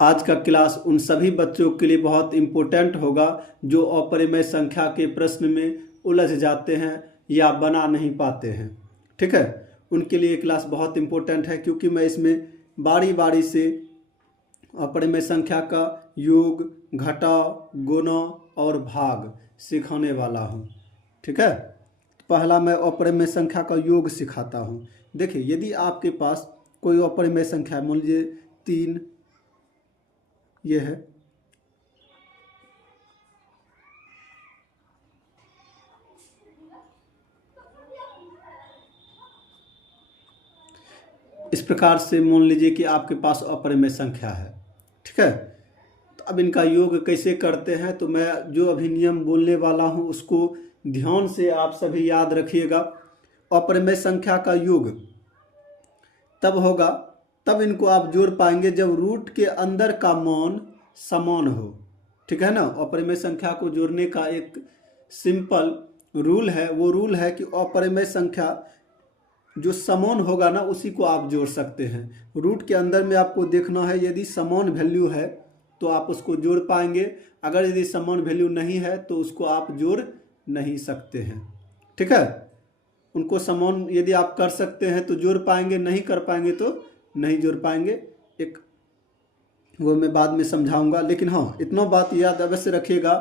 आज का क्लास उन सभी बच्चों के लिए बहुत इम्पोर्टेंट होगा जो अपरिमेय संख्या के प्रश्न में उलझ जाते हैं या बना नहीं पाते हैं। ठीक है, उनके लिए क्लास बहुत इम्पोर्टेंट है, क्योंकि मैं इसमें बारी बारी से अपरिमेय संख्या का योग, घटाव, गुणा और भाग सिखाने वाला हूँ। ठीक है, पहला मैं अपरिमेय संख्या का योग सिखाता हूँ। देखिए, यदि आपके पास कोई अपरिमेय संख्या है, मान लीजिए 3 ये है, इस प्रकार से मान लीजिए कि आपके पास अपरिमेय संख्या है। ठीक है, तो अब इनका योग कैसे करते हैं, तो मैं जो अभी नियम बोलने वाला हूँ उसको ध्यान से आप सभी याद रखिएगा। अपरिमेय संख्या का योग तब होगा, तब इनको आप जोड़ पाएंगे जब रूट के अंदर का मान समान हो। ठीक है ना, अपरिमेय संख्या को जोड़ने का एक सिंपल रूल है। वो रूल है कि अपरिमेय संख्या जो समान होगा ना उसी को आप जोड़ सकते हैं। रूट के अंदर में आपको देखना है, यदि समान वैल्यू है तो आप उसको जोड़ पाएंगे, अगर यदि समान वैल्यू नहीं है तो उसको आप जोड़ नहीं सकते हैं। ठीक है, उनको समान यदि आप कर सकते हैं तो जोड़ पाएंगे, नहीं कर पाएंगे तो नहीं जोड़ पाएंगे। एक वो मैं बाद में समझाऊंगा, लेकिन हाँ, इतना बात याद अवश्य रखिएगा,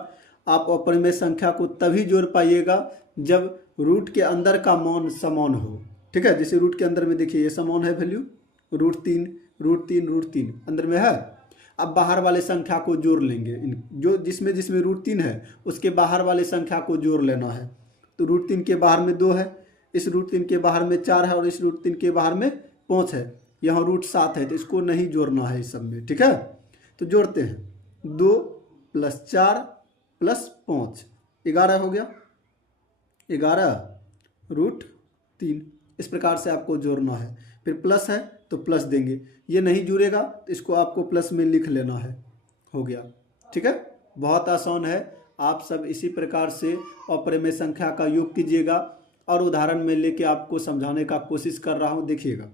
आप अपरिमेय संख्या को तभी जोड़ पाइएगा जब रूट के अंदर का मान समान हो। ठीक है, जैसे रूट के अंदर में देखिए ये समान है वैल्यू, √3 √3 अंदर में है। अब बाहर वाले संख्या को जोड़ लेंगे, जो जिसमें जिसमें √3 है उसके बाहर वाले संख्या को जोड़ लेना है। तो √3 के बाहर में 2 है, इस √3 के बाहर में 4 है और इस √3 के बाहर में 5 है, यहाँ √7 है, तो इसको नहीं जोड़ना है इस सब में। ठीक है, तो जोड़ते हैं, 2 + 4 + 5 11 हो गया, 11 √3। इस प्रकार से आपको जोड़ना है। फिर प्लस है तो प्लस देंगे, ये नहीं जुड़ेगा तो इसको आपको प्लस में लिख लेना है, हो गया। ठीक है, बहुत आसान है। आप सब इसी प्रकार से अपरिमेय संख्या का योग कीजिएगा, और उदाहरण में लेके आपको समझाने का कोशिश कर रहा हूँ, देखिएगा।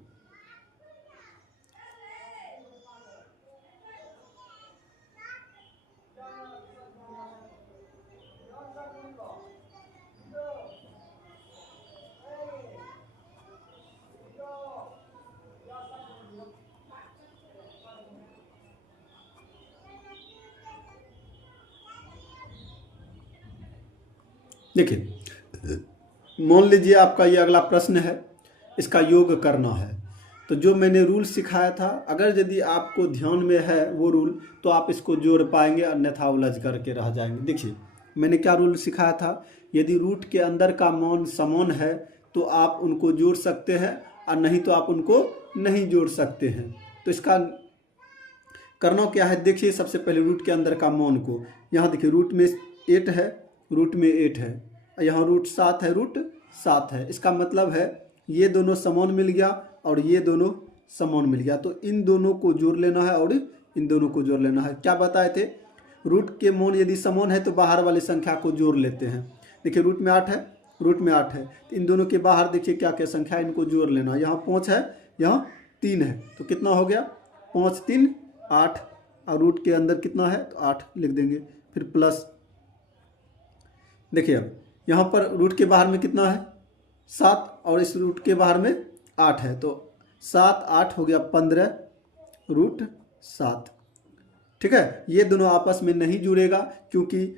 देखिए, मान लीजिए आपका ये अगला प्रश्न है, इसका योग करना है। तो जो मैंने रूल सिखाया था, अगर यदि आपको ध्यान में है वो रूल, तो आप इसको जोड़ पाएंगे, अन्यथा उलझ करके रह जाएंगे। देखिए, मैंने क्या रूल सिखाया था, यदि रूट के अंदर का मान समान है तो आप उनको जोड़ सकते हैं, और नहीं तो आप उनको नहीं जोड़ सकते हैं। तो इसका करना क्या है, देखिए, सबसे पहले रूट के अंदर का मान को, यहाँ देखिए रूट में 8 है, रूट में 8 है, यहाँ √7 है, √7 है। इसका मतलब है ये दोनों समान मिल गया और ये दोनों समान मिल गया, तो इन दोनों को जोड़ लेना है और इन दोनों को जोड़ लेना है। क्या बताए थे, रूट के मान यदि समान है तो बाहर वाली संख्या को जोड़ लेते हैं। देखिए, रूट में 8 है, रूट में 8 है, तो इन दोनों के बाहर देखिए क्या क्या संख्या, इनको जोड़ लेना। यहाँ 5 है, यहाँ 3 है, तो कितना हो गया, 5 3 8, और रूट के अंदर कितना है तो 8 लिख देंगे। फिर प्लस, देखिए अब यहाँ पर रूट के बाहर में कितना है 7, और इस रूट के बाहर में 8 है, तो 7 8 हो गया 15 √7। ठीक है, ये दोनों आपस में नहीं जुड़ेगा, क्योंकि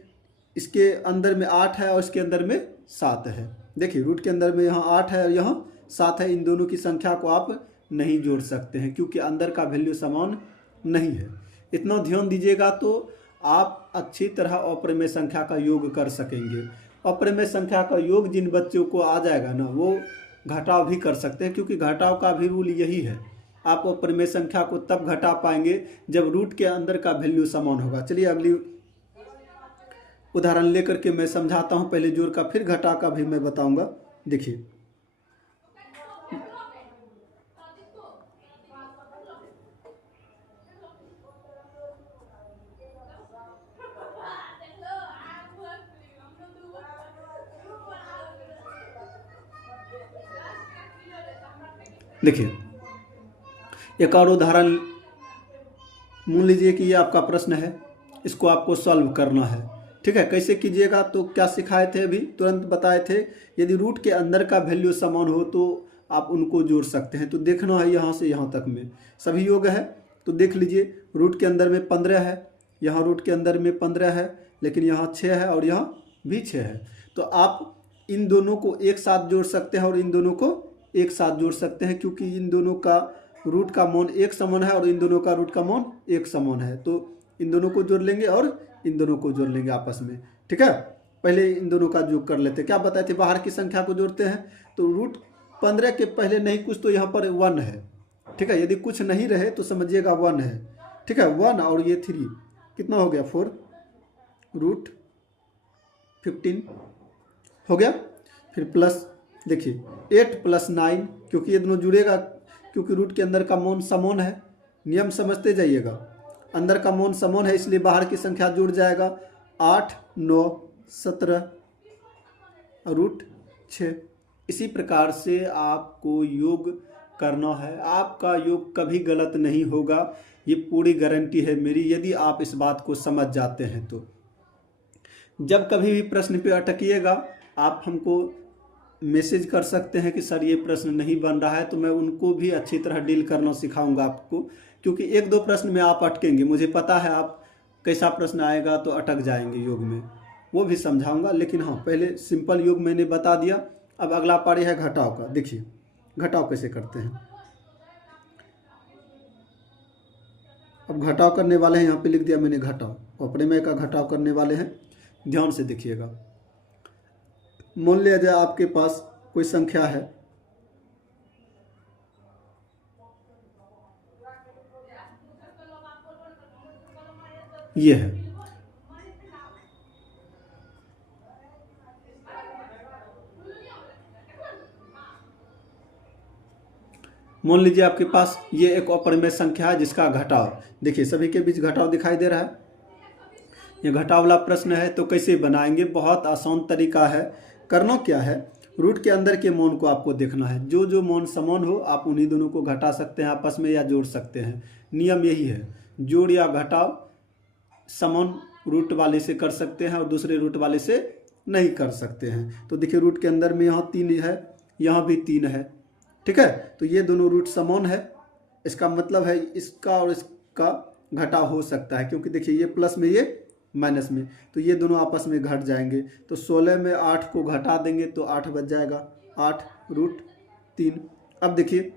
इसके अंदर में 8 है और इसके अंदर में 7 है। देखिए, रूट के अंदर में यहाँ 8 है और यहाँ 7 है, इन दोनों की संख्या को आप नहीं जोड़ सकते हैं, क्योंकि अंदर का वैल्यू समान नहीं है। इतना ध्यान दीजिएगा तो आप अच्छी तरह अपरिमेय संख्या का योग कर सकेंगे। अपरिमेय संख्या का योग जिन बच्चों को आ जाएगा ना, वो घटाव भी कर सकते हैं, क्योंकि घटाव का भी रूल यही है। आप अपरिमेय संख्या को तब घटा पाएंगे जब रूट के अंदर का वैल्यू समान होगा। चलिए अगली उदाहरण लेकर के मैं समझाता हूँ, पहले जोड़ का फिर घटा का भी मैं बताऊंगा। देखिए, देखिए एक और उदाहरण मान लीजिए कि ये आपका प्रश्न है, इसको आपको सॉल्व करना है। ठीक है, कैसे कीजिएगा तो क्या सिखाए थे अभी तुरंत बताए थे, यदि रूट के अंदर का वैल्यू समान हो तो आप उनको जोड़ सकते हैं। तो देखना है यहाँ से यहाँ तक में सभी योग है, तो देख लीजिए रूट के अंदर में 15 है, यहाँ रूट के अंदर में 15 है, लेकिन यहाँ 6 है और यहाँ भी 6 है। तो आप इन दोनों को एक साथ जोड़ सकते हैं और इन दोनों को एक साथ जोड़ सकते हैं, क्योंकि इन दोनों का रूट का मान एक समान है और इन दोनों का रूट का मान एक समान है। तो इन दोनों को जोड़ लेंगे और इन दोनों को जोड़ लेंगे आपस में। ठीक है, पहले इन दोनों का योग कर लेते हैं। क्या बताए थे, बाहर की संख्या को जोड़ते हैं। तो रूट 15 के पहले नहीं कुछ तो यहाँ पर 1 है। ठीक है, यदि कुछ नहीं रहे तो समझिएगा 1 है। ठीक है, 1 और ये 3 कितना हो गया 4 रूट 15 हो गया। फिर प्लस देखिए 8 + 9, क्योंकि ये दोनों जुड़ेगा, क्योंकि रूट के अंदर का मान समान है। नियम समझते जाइएगा, अंदर का मान समान है इसलिए बाहर की संख्या जुड़ जाएगा। 8 9 17 रूट 6। इसी प्रकार से आपको योग करना है, आपका योग कभी गलत नहीं होगा, ये पूरी गारंटी है मेरी, यदि आप इस बात को समझ जाते हैं तो। जब कभी भी प्रश्न पे अटकिएगा आप हमको मैसेज कर सकते हैं कि सर ये प्रश्न नहीं बन रहा है, तो मैं उनको भी अच्छी तरह डील करना सिखाऊंगा आपको, क्योंकि एक दो प्रश्न में आप अटकेंगे, मुझे पता है आप कैसा प्रश्न आएगा तो अटक जाएंगे योग में, वो भी समझाऊंगा। लेकिन हाँ, पहले सिंपल योग मैंने बता दिया। अब अगला पारी है घटाव का। देखिए घटाव कैसे करते हैं। अब घटाव करने वाले हैं, यहाँ पे लिख दिया मैंने घटाव, अपरिमेय का घटाव करने वाले हैं। ध्यान से देखिएगा, मान लिया जाए आपके पास कोई संख्या है, ये है, मान लीजिए आपके पास ये एक अपरिमेय संख्या है जिसका घटाव, देखिए सभी के बीच घटाव दिखाई दे रहा है। ये घटाव वाला प्रश्न है, तो कैसे बनाएंगे, बहुत आसान तरीका है। करना क्या है, रूट के अंदर के मान को आपको देखना है, जो जो मान समान हो आप उन्हीं दोनों को घटा सकते हैं आपस में या जोड़ सकते हैं। नियम यही है, जोड़ या घटाव समान रूट वाले से कर सकते हैं और दूसरे रूट वाले से नहीं कर सकते हैं। तो देखिए रूट के अंदर में यहाँ 3 है, यहाँ भी 3 है। ठीक है, तो ये दोनों रूट समान है, इसका मतलब है इसका और इसका घटाव हो सकता है, क्योंकि देखिए ये प्लस में ये माइनस में, तो ये दोनों आपस में घट जाएंगे। तो 16 में 8 को घटा देंगे तो 8 बच जाएगा, 8 रूट 3। अब देखिए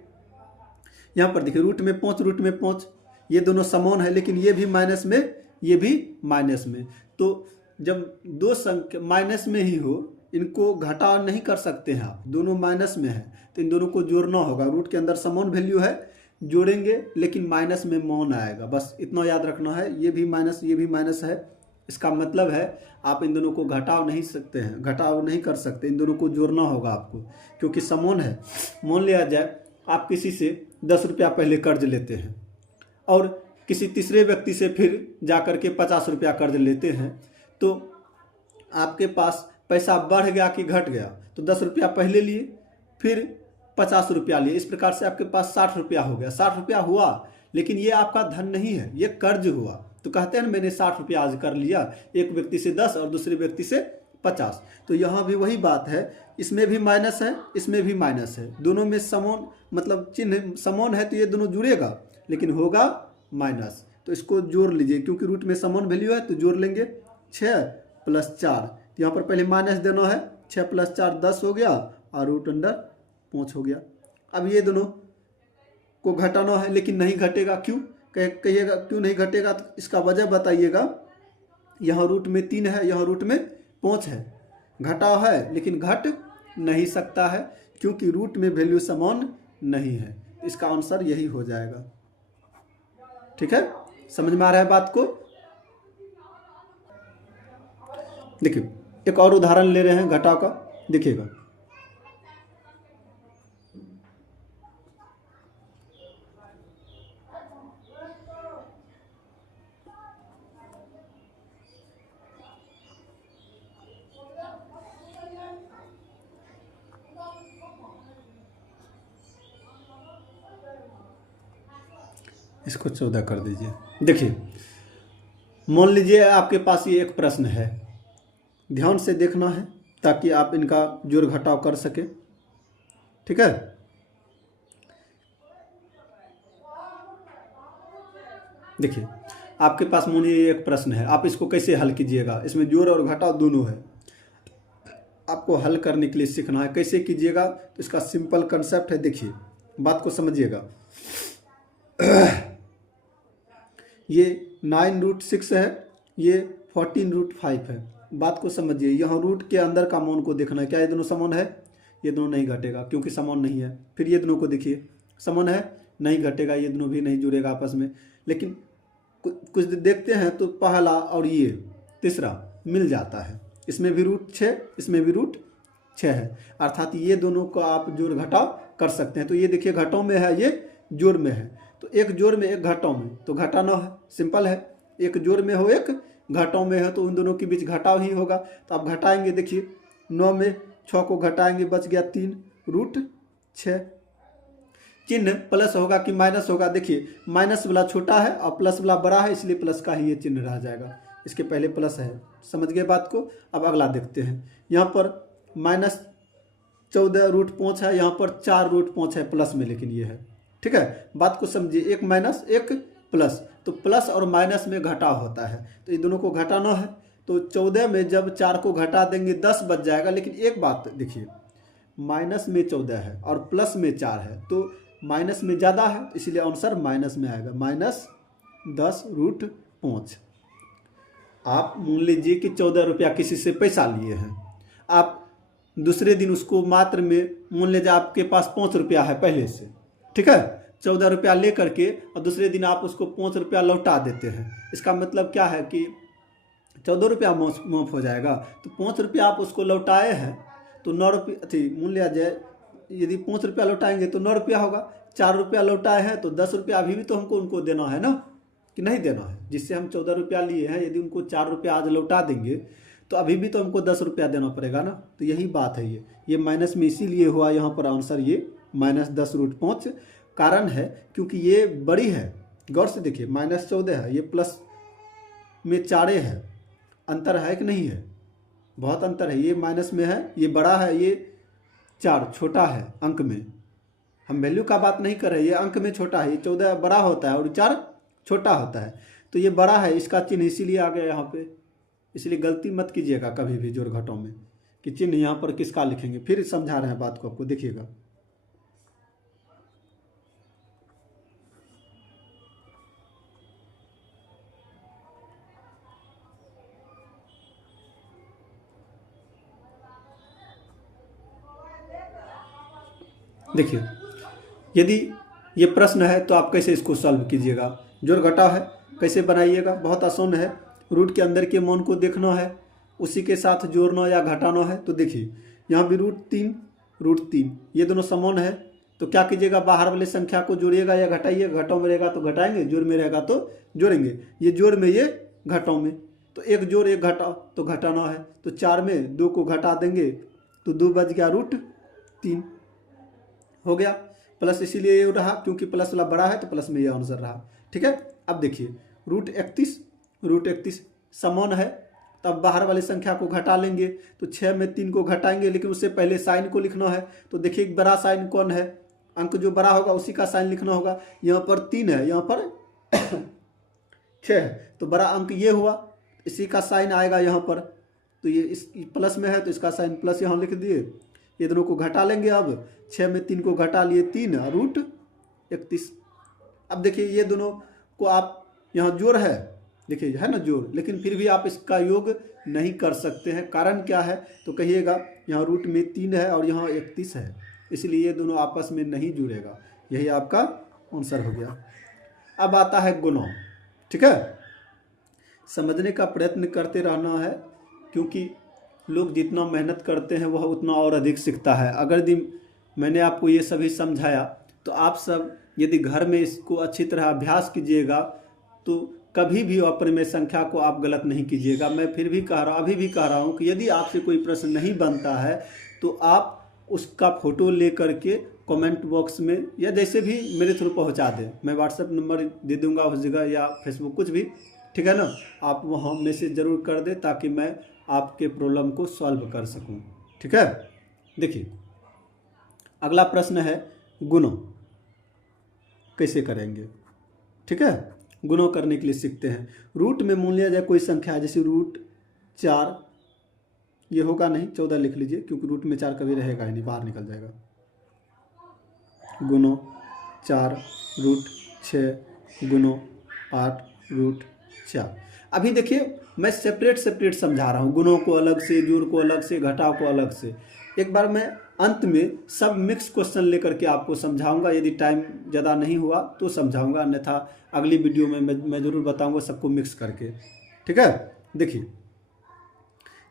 यहाँ पर देखिए रूट में 5 रूट में 5, ये दोनों समान है, लेकिन ये भी माइनस में ये भी माइनस में। तो जब दो संख्या माइनस में ही हो, इनको घटा नहीं कर सकते हैं आप, दोनों माइनस में है, तो इन दोनों को जोड़ना होगा। रूट के अंदर समान वैल्यू है, जोड़ेंगे लेकिन माइनस में मान आएगा, बस इतना याद रखना है। ये भी माइनस है, इसका मतलब है आप इन दोनों को घटाव नहीं सकते हैं, घटाव नहीं कर सकते, इन दोनों को जोड़ना होगा आपको, क्योंकि समान है। मान लिया जाए आप किसी से 10 रुपया पहले कर्ज लेते हैं और किसी तीसरे व्यक्ति से फिर जाकर के 50 रुपया कर्ज लेते हैं, तो आपके पास पैसा बढ़ गया कि घट गया। तो 10 रुपया पहले लिए, फिर 50 रुपया लिए, इस प्रकार से आपके पास 60 रुपया हो गया। 60 रुपया हुआ, लेकिन ये आपका धन नहीं है, ये कर्ज हुआ। तो कहते हैं ना मैंने 60 रुपया आज कर लिया, एक व्यक्ति से 10 और दूसरे व्यक्ति से 50। तो यहाँ भी वही बात है, इसमें भी माइनस है, इसमें भी माइनस है, दोनों में समान मतलब चिन्ह समान है, तो ये दोनों जुड़ेगा लेकिन होगा माइनस। तो इसको जोड़ लीजिए, क्योंकि रूट में समान वैल्यू है तो जोड़ लेंगे। 6 + 4, तो यहाँ पर पहले माइनस देना है, 6 + 4 10 हो गया और रूट अंडर 5 हो गया। अब ये दोनों को घटाना है, लेकिन नहीं घटेगा, क्यों कहिएगा, क्यों नहीं घटेगा, तो इसका वजह बताइएगा। यहाँ रूट में 3 है, यहाँ रूट में 5 है, घटाव है लेकिन घट नहीं सकता है, क्योंकि रूट में वैल्यू समान नहीं है। इसका आंसर यही हो जाएगा। ठीक है, समझ में आ रहा है बात को। देखिए एक और उदाहरण ले रहे हैं घटाव का, देखिएगा। इसको 14 कर दीजिए। देखिए, मान लीजिए आपके पास ये एक प्रश्न है, ध्यान से देखना है ताकि आप इनका जोड़ घटाव कर सके। ठीक है, देखिए आपके पास मान लीजिए एक प्रश्न है, आप इसको कैसे हल कीजिएगा। इसमें जोड़ और घटाव दोनों है, आपको हल करने के लिए सीखना है। कैसे कीजिएगा, तो इसका सिंपल कंसेप्ट है। देखिए, बात को समझिएगा। ये 9√6 है, ये 14√5 है। बात को समझिए, यहाँ रूट के अंदर का मान को देखना है। क्या ये दोनों समान है? ये दोनों नहीं घटेगा क्योंकि समान नहीं है। फिर ये दोनों को देखिए, समान है, नहीं घटेगा, ये दोनों भी नहीं जुड़ेगा आपस में। लेकिन कुछ देखते हैं तो पहला और ये तीसरा मिल जाता है। इसमें भी √6, इसमें भी √6 है, अर्थात ये दोनों को आप जोड़ घटाव कर सकते हैं। तो ये देखिए घटाव में है, ये जोड़ में है। तो एक जोड़ में एक घटाव में, तो घटाना है, सिंपल है। एक जोड़ में हो, एक घटाव में है, तो उन दोनों के बीच घटाव ही होगा। तो आप घटाएंगे, देखिए 9 में 6 को घटाएंगे, बच गया 3√6। चिन्ह प्लस होगा कि माइनस होगा? देखिए माइनस वाला छोटा है और प्लस वाला बड़ा है, इसलिए प्लस का ही ये चिन्ह रह जाएगा। इसके पहले प्लस है, समझ गए बात को। अब अगला देखते हैं। यहाँ पर -14√5 है, यहाँ पर 4√5 है प्लस में, लेकिन ये है। ठीक है, बात को समझिए, एक माइनस एक प्लस, तो प्लस और माइनस में घटाव होता है, तो ये दोनों को घटाना है। तो 14 में जब 4 को घटा देंगे 10 बच जाएगा। लेकिन एक बात देखिए, माइनस में 14 है और प्लस में 4 है, तो माइनस में ज़्यादा है, इसलिए आंसर माइनस में आएगा, -10√5। आप मान लीजिए कि 14 रुपया किसी से पैसा लिए हैं, आप दूसरे दिन उसको मात्र में, मान लीजिए आपके पास 5 रुपया है पहले से, ठीक है, 14 रुपया ले करके और दूसरे दिन आप उसको 5 रुपया लौटा देते हैं। इसका मतलब क्या है कि 14 रुपया माफ हो जाएगा। तो 5 रुपया आप उसको लौटाए हैं, तो 9 रुपया मान लिया जाए, यदि 5 रुपया लौटाएंगे तो 9 रुपया होगा। 4 रुपया लौटाए हैं तो 10 रुपया अभी भी तो हमको उनको देना है ना, कि नहीं देना है? जिससे हम 14 रुपया लिए हैं, यदि उनको 4 रुपया आज लौटा देंगे तो अभी भी तो हमको 10 रुपया देना पड़ेगा ना। तो यही बात है, ये माइनस में इसीलिए हुआ यहाँ पर आंसर, ये -10√5 कारण है क्योंकि ये बड़ी है। गौर से देखिए, -14 है, ये प्लस में 4 है, अंतर है कि नहीं है? बहुत अंतर है। ये माइनस में है, ये बड़ा है, ये 4 छोटा है अंक में। हम वैल्यू का बात नहीं कर रहे, ये अंक में छोटा है। ये 14 बड़ा होता है और 4 छोटा होता है, तो ये बड़ा है, इसका चिन्ह इसीलिए आ गया यहाँ पे। इसलिए गलती मत कीजिएगा कभी भी जोड़ घटाव में कि चिन्ह यहाँ पर किसका लिखेंगे। फिर समझा रहे हैं बात को आपको, देखिएगा। देखिए, यदि ये प्रश्न है तो आप कैसे इसको सॉल्व कीजिएगा। जोड़ घटाव है, कैसे बनाइएगा? बहुत आसान है। रूट के अंदर के मान को देखना है, उसी के साथ जोड़ना या घटाना है। तो देखिए, यहाँ भी √3 ये दोनों समान है, तो क्या कीजिएगा, बाहर वाले संख्या को जोड़िएगा या घटाइएगा। घटाव में रहेगा तो घटाएंगे, जोड़ में रहेगा तो जोड़ेंगे। ये जोड़ में, ये घटाव में, तो एक जोड़ एक घटाव, तो घटाना है। तो 4 में 2 को घटा देंगे तो 2 बच गया, √3 हो गया। प्लस इसीलिए ये रहा क्योंकि प्लस वाला बड़ा है, तो प्लस में ये आंसर रहा। ठीक है, अब देखिए √31 समान है, तब बाहर वाली संख्या को घटा लेंगे। तो 6 में 3 को घटाएंगे, लेकिन उससे पहले साइन को लिखना है। तो देखिए बड़ा साइन कौन है, अंक जो बड़ा होगा उसी का साइन लिखना होगा। यहाँ पर 3 है, यहाँ पर 6 है, तो बड़ा अंक ये हुआ, इसी का साइन आएगा यहाँ पर। तो ये इस प्लस में है तो इसका साइन प्लस यहाँ लिख दिए। ये दोनों को घटा लेंगे। अब 6 में 3 को घटा लिए, 3 √31। अब देखिए ये दोनों को आप, यहाँ जोड़ है, देखिए है ना जोड़, लेकिन फिर भी आप इसका योग नहीं कर सकते हैं। कारण क्या है तो कहिएगा, यहाँ रूट में 3 है और यहाँ 31 है, इसलिए ये दोनों आपस में नहीं जुड़ेगा। यही आपका आंसर हो गया। अब आता है गुणा। ठीक है, समझने का प्रयत्न करते रहना है, क्योंकि लोग जितना मेहनत करते हैं वह उतना और अधिक सीखता है। अगर मैंने आपको ये सभी समझाया तो आप सब यदि घर में इसको अच्छी तरह अभ्यास कीजिएगा तो कभी भी अपरिमेय संख्या को आप गलत नहीं कीजिएगा। मैं फिर भी कह रहा हूँ, अभी भी कह रहा हूँ कि यदि आपसे कोई प्रश्न नहीं बनता है तो आप उसका फ़ोटो ले करके कमेंट बॉक्स में या जैसे भी मेरे थ्रू पहुंचा दें। मैं व्हाट्सएप नंबर दे दूंगा उस जगह या फेसबुक कुछ भी, ठीक है ना। आप वहाँ मैसेज ज़रूर कर दें ताकि मैं आपके प्रॉब्लम को सॉल्व कर सकूँ, ठीक है। देखिए अगला प्रश्न है गुणों कैसे करेंगे, ठीक है। गुणों करने के लिए सीखते हैं। रूट में मान लिया जाए कोई संख्या है, जैसे रूट 4, ये होगा नहीं 14 लिख लीजिए, क्योंकि रूट में 4 कभी रहेगा ही नहीं, बाहर निकल जाएगा। गुणों 4 रूट 6 गुणों 8 रूट 4। अभी देखिए मैं सेपरेट समझा रहा हूँ, गुणों को अलग से, जोड़ को अलग से, घटाव को अलग से। एक बार मैं अंत में सब मिक्स क्वेश्चन लेकर के आपको समझाऊंगा, यदि टाइम ज़्यादा नहीं हुआ तो समझाऊंगा, अन्यथा अगली वीडियो में मैं ज़रूर बताऊंगा सबको मिक्स करके, ठीक है। देखिए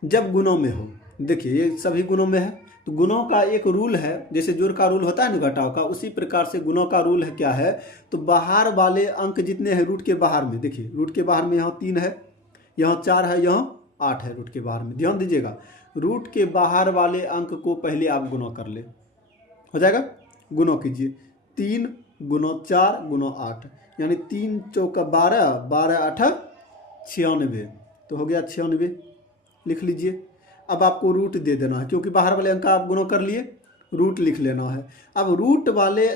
जब गुणों में हो, देखिए ये सभी गुणों में है, तो गुणों का एक रूल है, जैसे जोड़ का रूल होता है ना घटाव का, उसी प्रकार से गुणों का रूल है क्या है, तो बाहर वाले अंक जितने हैं रूट के बाहर में, देखिए रूट के बाहर में यहाँ 3 है, यहाँ 4 है, यहाँ 8 है रूट के बाहर में। ध्यान दीजिएगा, रूट के बाहर वाले अंक को पहले आप गुणा कर ले, हो जाएगा। गुणा कीजिए 3 गुणा 4 गुणा 8, यानी 3 चौका 12, 12 8 96, तो हो गया 96, लिख लीजिए। अब आपको रूट दे देना है, क्योंकि बाहर वाले अंक का आप गुणा कर लिए, रूट लिख लेना है। अब रूट वाले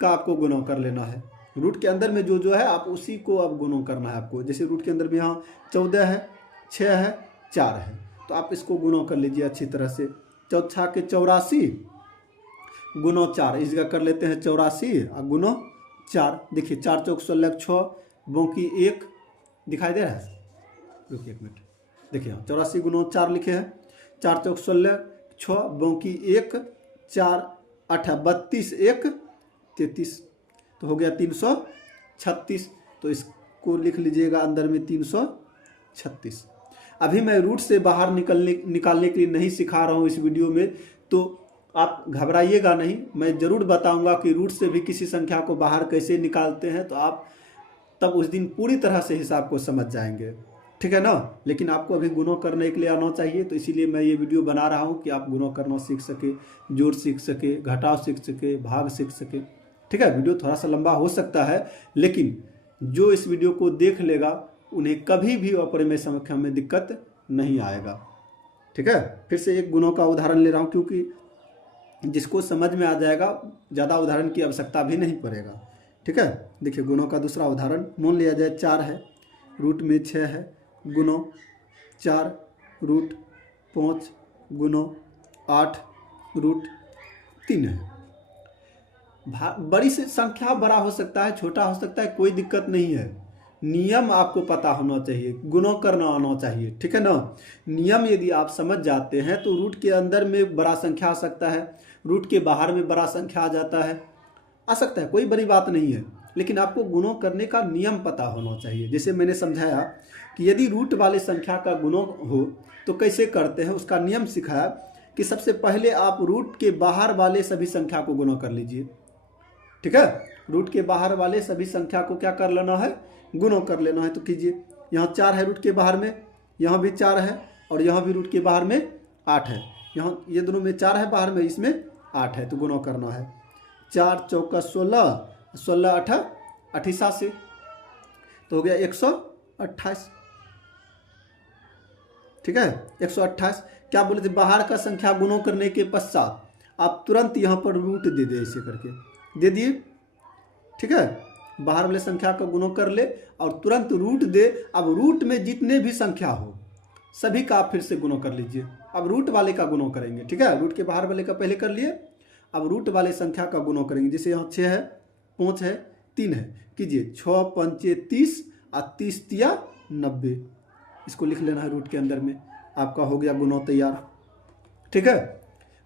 का आपको गुणा कर लेना है, रूट के अंदर में जो है आप उसी को अब गुणा करना है आपको। जैसे रूट के अंदर में यहाँ 14 है, 6 है, 4 है, तो आप इसको गुणा कर लीजिए अच्छी तरह से। 4 के 84 गुणा 4, इस जगह कर लेते हैं 84 और गुणा 4। देखिए 4 चौक 16 6, बाकी 1 दिखाई दे रहा है, रुकिए 1 मिनट। देखिए 84 गुणा 4 लिखे हैं, 4 चौक 16 6, बाकी 1 4 8 32 1 33, तो हो गया 336, तो इसको लिख लीजिएगा अंदर में 336। अभी मैं रूट से बाहर निकालने के लिए नहीं सिखा रहा हूँ इस वीडियो में, तो आप घबराइएगा नहीं, मैं ज़रूर बताऊंगा कि रूट से भी किसी संख्या को बाहर कैसे निकालते हैं, तो आप तब उस दिन पूरी तरह से हिसाब को समझ जाएंगे, ठीक है ना। लेकिन आपको अभी गुणा करने के लिए आना चाहिए, तो इसीलिए मैं ये वीडियो बना रहा हूँ कि आप गुणा करना सीख सके, जोड़ सीख सके, घटाव सीख सके, भाग सीख सके, ठीक है। वीडियो थोड़ा सा लंबा हो सकता है, लेकिन जो इस वीडियो को देख लेगा उन्हें कभी भी अपरिमेय संख्या में दिक्कत नहीं आएगा, ठीक है। फिर से एक गुणों का उदाहरण ले रहा हूँ, क्योंकि जिसको समझ में आ जाएगा ज़्यादा उदाहरण की आवश्यकता भी नहीं पड़ेगा, ठीक है। देखिए गुणों का दूसरा उदाहरण मान लिया जाए 4 है, रूट में 6 है, गुणों 4 रूट 5 गुणों 8 रूट 3 है। बड़ी से संख्या बड़ा हो सकता है, छोटा हो सकता है, कोई दिक्कत नहीं है। नियम आपको पता होना चाहिए, गुणा करना आना चाहिए, ठीक है ना। नियम यदि आप समझ जाते हैं तो रूट के अंदर में बड़ा संख्या आ सकता है, रूट के बाहर में बड़ा संख्या आ जाता है, आ सकता है, कोई बड़ी बात नहीं है। लेकिन आपको गुणा करने का नियम पता होना चाहिए। जैसे मैंने समझाया कि यदि रूट वाले संख्या का गुणा हो तो कैसे करते हैं, उसका नियम सिखाया कि सबसे पहले आप रूट के बाहर वाले सभी संख्या को गुणा कर लीजिए, ठीक है। रूट के बाहर वाले सभी संख्या को क्या कर लेना है, गुणा कर लेना है। तो कीजिए, यहाँ 4 है रूट के बाहर में, यहाँ भी 4 है, और यहाँ भी रूट के बाहर में 8 है, यहाँ ये दोनों में 4 है बाहर में, इसमें 8 है, तो गुणा करना है। 4 चौका 16, 16 8 88, तो हो गया 128, ठीक है 128। क्या बोले थे, बाहर का संख्या गुणा करने के पश्चात आप तुरंत यहाँ पर रूट दे दे, ऐसे करके दे दिए, ठीक है। बाहर वाले संख्या का गुणा कर ले और तुरंत रूट दे। अब रूट में जितने भी संख्या हो सभी का आप फिर से गुणा कर लीजिए। अब रूट वाले का गुणा करेंगे, ठीक है। रूट के बाहर वाले का पहले कर लिए, अब रूट वाले संख्या का गुणा करेंगे। जैसे यहाँ 6 है, 5 है, 3 है, कीजिए 6 पंचे 30 और 30 तिया 90, इसको लिख लेना है रूट के अंदर में, आपका हो गया गुणा तैयार, ठीक है।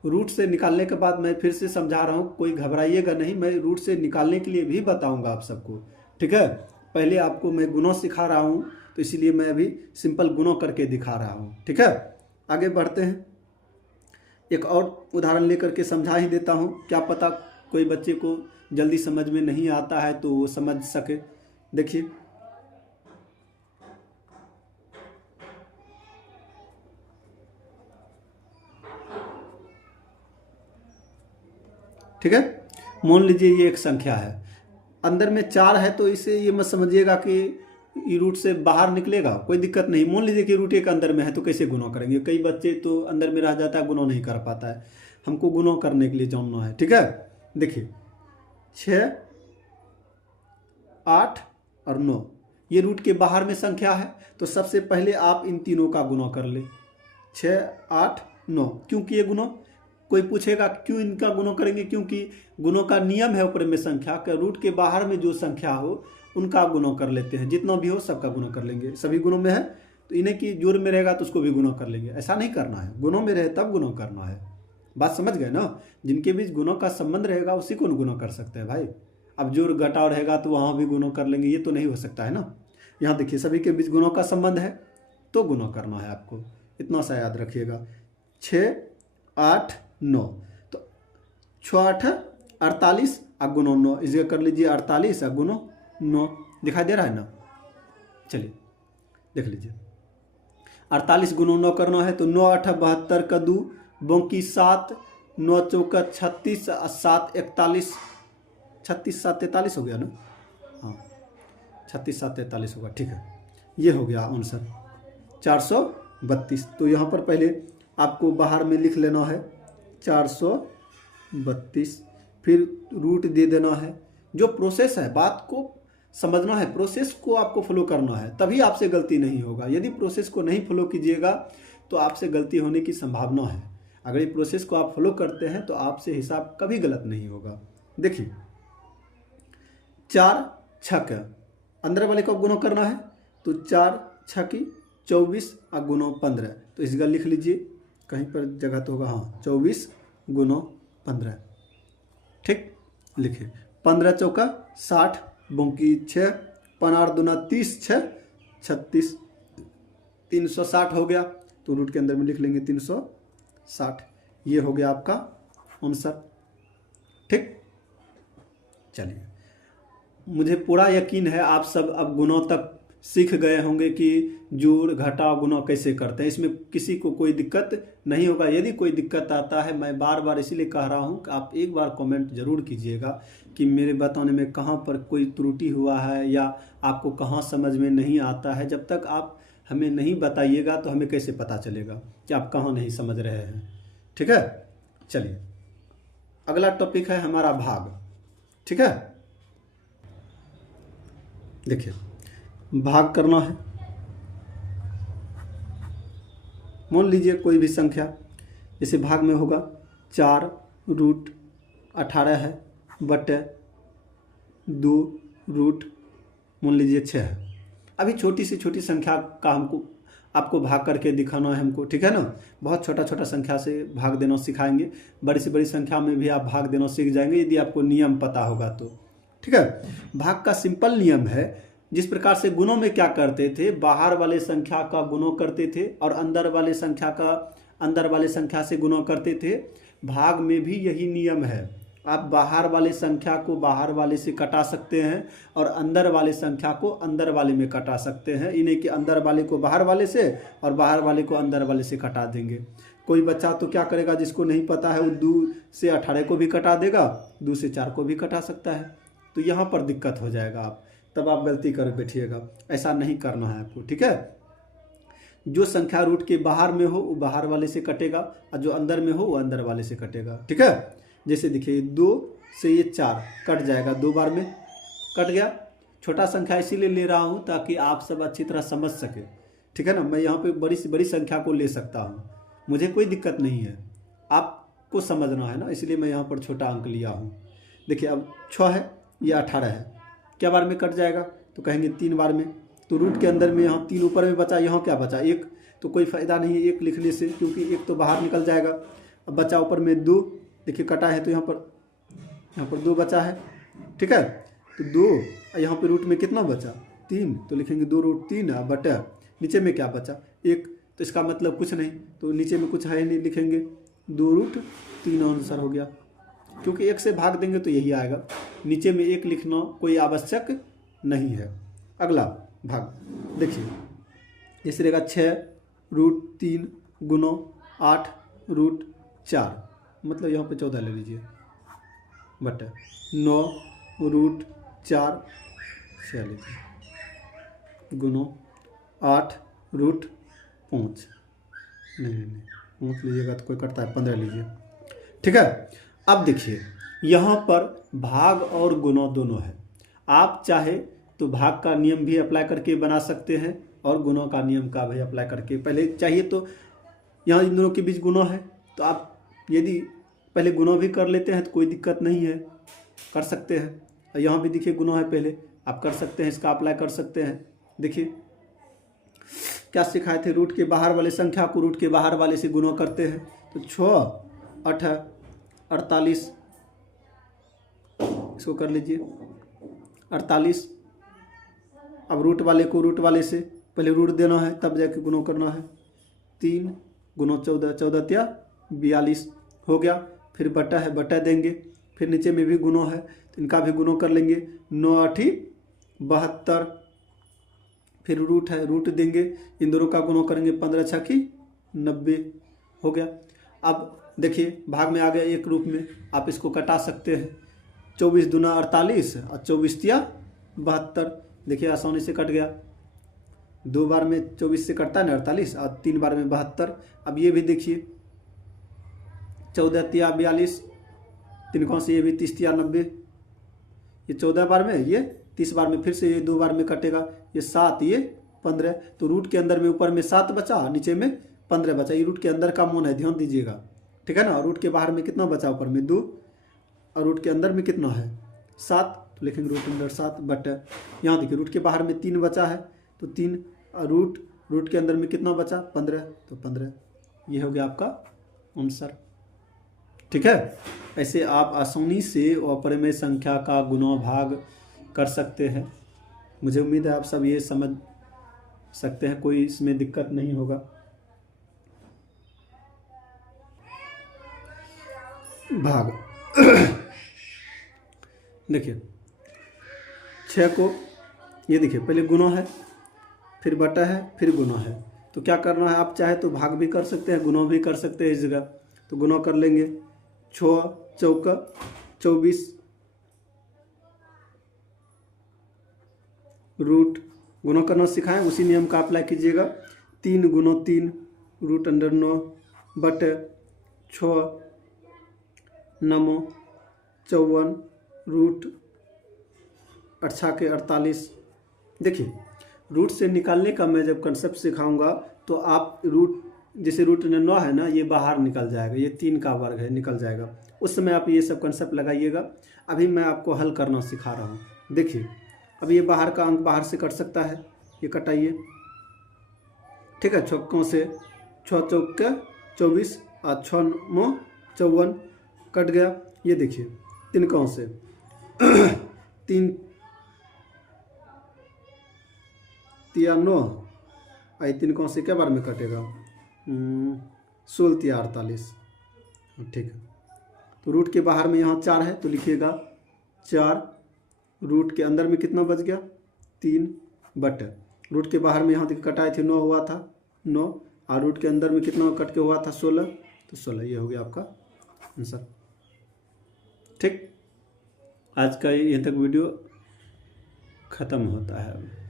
रूट से निकालने के बाद मैं फिर से समझा रहा हूँ, कोई घबराइएगा नहीं, मैं रूट से निकालने के लिए भी बताऊंगा आप सबको, ठीक है। पहले आपको मैं गुणा सिखा रहा हूँ, तो इसीलिए मैं अभी सिंपल गुणा करके दिखा रहा हूँ, ठीक है। आगे बढ़ते हैं, एक और उदाहरण लेकर के समझा ही देता हूँ, क्या पता कोई बच्चे को जल्दी समझ में नहीं आता है तो वो समझ सके। देखिए ठीक है। मान लीजिए ये एक संख्या है, अंदर में 4 है, तो इसे ये मत समझिएगा कि ये रूट से बाहर निकलेगा, कोई दिक्कत नहीं। मान लीजिए कि रूट 1 अंदर में है तो कैसे गुना करेंगे, कई बच्चे तो अंदर में रह जाता है, गुना नहीं कर पाता है, हमको गुना करने के लिए जानना है, ठीक है। देखिए 6, 8 और 9 ये रूट के बाहर में संख्या है, तो सबसे पहले आप इन तीनों का गुना कर ले, 6, 8, 9। क्यों किए गुना? कोई पूछेगा क्यों इनका गुना करेंगे, क्योंकि गुणों का नियम है ऊपर में संख्या का, रूट के बाहर में जो संख्या हो उनका गुना कर लेते हैं, जितना भी हो सबका गुना कर लेंगे। सभी गुणों में है तो इन्हें की जोड़ में रहेगा तो उसको भी गुना कर लेंगे, ऐसा नहीं करना है, गुणों में रहे तब गुना करना है। बात समझ गए ना? जिनके बीच गुणों का संबंध रहेगा उसी को गुना कर सकते हैं भाई। अब जोड़ घटाव रहेगा तो वहाँ भी गुना कर लेंगे, ये तो नहीं हो सकता है ना। यहाँ देखिए सभी के बीच गुणों का संबंध है तो गुना करना है आपको, इतना सा याद रखिएगा। 6, 8, 9 तो 6, 8, 48 और गुना 9, इसे कर लीजिए 48 और गुना 9, दिखाई दे रहा है ना। चलिए देख लीजिए 48 गुना 9 करना है तो 9, 8, 72 का 2 बाकी 7, 9 चौका 36 और 7 41, 36 7 43 हो गया ना, हाँ 36 7 43 होगा, ठीक है। ये हो गया आंसर 432। तो यहाँ पर पहले आपको बाहर में लिख लेना है 432, फिर रूट दे देना है। जो प्रोसेस है, बात को समझना है, प्रोसेस को आपको फॉलो करना है, तभी आपसे गलती नहीं होगा। यदि प्रोसेस को नहीं फॉलो कीजिएगा तो आपसे गलती होने की संभावना है। अगर ये प्रोसेस को आप फॉलो करते हैं तो आपसे हिसाब कभी गलत नहीं होगा। देखिए 4 छक अंदर वाले को गुना करना है तो 4 छकी 24 और गुना 15, तो इस जगह लिख लीजिए, कहीं पर जगह तो होगा, हाँ 24 गुना 15, ठीक लिखिए। 15 चौका 60 बाकी 6, 15 दूना 30, 6 36, 360 हो गया, तो रूट के अंदर में लिख लेंगे 360। ये हो गया आपका आंसर, ठीक। चलिए मुझे पूरा यकीन है आप सब अब गुणों तक सीख गए होंगे कि जोड़ घटाव गुणा कैसे करते हैं, इसमें किसी को कोई दिक्कत नहीं होगा। यदि कोई दिक्कत आता है, मैं बार बार इसीलिए कह रहा हूं कि आप एक बार कमेंट जरूर कीजिएगा कि मेरे बताने में कहां पर कोई त्रुटि हुआ है या आपको कहां समझ में नहीं आता है। जब तक आप हमें नहीं बताइएगा तो हमें कैसे पता चलेगा कि आप कहां नहीं समझ रहे हैं, ठीक है। चलिए अगला टॉपिक है हमारा भाग, ठीक है। देखिए भाग करना है, मान लीजिए कोई भी संख्या, जैसे भाग में होगा 4 रूट 18 है बटे 2 रूट मान लीजिए 6 है। अभी छोटी से छोटी संख्या का हमको आपको भाग करके दिखाना है हमको, ठीक है ना। बहुत छोटा छोटा संख्या से भाग देना सिखाएंगे, बड़ी से बड़ी संख्या में भी आप भाग देना सीख जाएंगे यदि आपको नियम पता होगा तो, ठीक है। भाग का सिंपल नियम है, जिस प्रकार से गुणों में क्या करते थे, बाहर वाले संख्या का गुणा करते थे और अंदर वाले संख्या से गुणा करते थे, भाग में भी यही नियम है। आप बाहर वाले संख्या को बाहर वाले से कटा सकते हैं और अंदर वाले संख्या को अंदर वाले में कटा सकते हैं। इन्हें कि अंदर वाले को बाहर वाले से और बाहर वाले को अंदर वाले से कटा देंगे। कोई बच्चा तो क्या करेगा, जिसको नहीं पता है वो 2 से 18 को भी कटा देगा, 2 से 4 को भी कटा सकता है, तो यहाँ पर दिक्कत हो जाएगा, आप तब आप गलती कर बैठिएगा। ऐसा नहीं करना है आपको, ठीक है। जो संख्या रूट के बाहर में हो वो बाहर वाले से कटेगा और जो अंदर में हो वो अंदर वाले से कटेगा, ठीक है। जैसे देखिए 2 से ये 4 कट जाएगा, 2 बार में कट गया। छोटा संख्या इसीलिए ले रहा हूँ ताकि आप सब अच्छी तरह समझ सके, ठीक है ना। मैं यहाँ पे बड़ी से बड़ी संख्या को ले सकता हूँ, मुझे कोई दिक्कत नहीं है, आपको समझना है ना, इसलिए मैं यहाँ पर छोटा अंक लिया हूँ। देखिए अब 6 है, ये 18 है, क्या बार में कट जाएगा, तो कहेंगे 3 बार में। तो रूट के अंदर में यहाँ 3 ऊपर में बचा, यहाँ क्या बचा 1, तो कोई फ़ायदा नहीं है 1 लिखने से, क्योंकि 1 तो बाहर निकल जाएगा। अब बचा ऊपर में 2, देखिए कटा है तो यहाँ पर 2 बचा है, ठीक है। तो 2 यहाँ पे रूट में कितना बचा 3, तो लिखेंगे 2 रूट 3 बटा नीचे में क्या बचा 1, तो इसका मतलब कुछ नहीं, तो नीचे में कुछ है नहीं, लिखेंगे 2 रूट 3 आंसर हो गया, क्योंकि 1 से भाग देंगे तो यही आएगा। नीचे में 1 लिखना कोई आवश्यक नहीं है। अगला भाग देखिए, जैसे रहेगा 6 रूट 3 गुना 8 रूट 4, मतलब यहाँ पे 14 ले लीजिए, बटे 9 रूट 4 लीजिए गुनो 8 रूट 5 नहीं 5 लीजिएगा तो कोई कटता है 15 लीजिए। ठीक है, अब देखिए यहाँ पर भाग और गुणा दोनों है। आप चाहे तो भाग का नियम भी अप्लाई करके बना सकते हैं और गुणा का नियम का भी अप्लाई करके, पहले चाहिए तो यहाँ इन दोनों के बीच गुणा है तो आप यदि पहले गुणा भी कर लेते हैं तो कोई दिक्कत नहीं है, कर सकते हैं। और यहाँ भी देखिए गुणा है, पहले आप कर सकते हैं, इसका अप्लाई कर सकते हैं। देखिए क्या सिखाए थे, रूट के बाहर वाले संख्या को रूट के बाहर वाले से गुणा करते हैं। तो 6 8 48, इसको कर लीजिए 48। अब रूट वाले को रूट वाले से पहले रूट देना है तब जाके गुणा करना है। 3 गुना 14, 14 तिया 42 हो गया। फिर बटा है, बटा देंगे। फिर नीचे में भी गुना है तो इनका भी गुना कर लेंगे। 9 8 72। फिर रूट है, रूट देंगे, इन दोनों का गुना करेंगे। 15 6 90 हो गया। अब देखिए भाग में आ गया एक रूप में, आप इसको कटा सकते हैं। 24 दूना 48 और 24 तिया 72। देखिए आसानी से कट गया। 2 बार में 24 से कटता है ना 48 और 3 बार में 72। अब ये भी देखिए 14 तिया 42, 3 कौन से ये भी 30 तिया 90। ये 14 बार में, ये 30 बार में, फिर से ये 2 बार में कटेगा। ये 7 ये 15। तो रूट के अंदर में ऊपर में 7 बचा, नीचे में 15 बचा। ये रूट के अंदर का मान है, ध्यान दीजिएगा। ठीक है ना। रूट के बाहर में कितना बचा, ऊपर में 2 और रूट के अंदर में कितना है 7। तो लिखेंगे रूट अंदर 7 बटे, यहाँ देखिए रूट के बाहर में 3 बचा है तो 3 और रूट के अंदर में कितना बचा 15, तो 15। ये हो गया आपका आंसर। ठीक है, ऐसे आप आसानी से अपरिमेय संख्या का गुणा भाग कर सकते हैं। मुझे उम्मीद है आप सब ये समझ सकते हैं, कोई इसमें दिक्कत नहीं होगा। भाग देखिए 6 को ये देखिए पहले गुना है, फिर बटा है, फिर गुना है। तो क्या करना है, आप चाहे तो भाग भी कर सकते हैं, गुना भी कर सकते हैं इस जगह। तो गुना कर लेंगे। 6 चौका 24 रूट, गुना करना सिखाएं उसी नियम का अप्लाई कीजिएगा। 3 गुना 3 रूट अंडर 9 बटे 6 9 54 रूट 8 के 48। देखिए रूट से निकालने का मैं जब कंसेप्ट सिखाऊंगा तो आप रूट, जैसे रूट 9 है ना, ये बाहर निकल जाएगा, ये 3 का वर्ग है, निकल जाएगा। उस समय आप ये सब कंसेप्ट लगाइएगा। अभी मैं आपको हल करना सिखा रहा हूँ। देखिए अब ये बाहर का अंक बाहर से कट सकता है, ये कटाइए। ठीक है, चौकों से 6 चौक 24 और 6 9 54 कट गया। ये देखिए 3 कौन से 3 तिया 9 आई 3 कौन से क्या बार में कटेगा 16 तिया 48। ठीक है, तो रूट के बाहर में यहाँ 4 है तो लिखिएगा 4। रूट के अंदर में कितना बच गया 3 बटे, रूट के बाहर में यहाँ तक कटाए थे 9 हुआ था 9, और रूट के अंदर में कितना कट के हुआ था 16, तो 16। ये हो गया आपका आंसर। ठीक, आज का ये तक वीडियो ख़त्म होता है।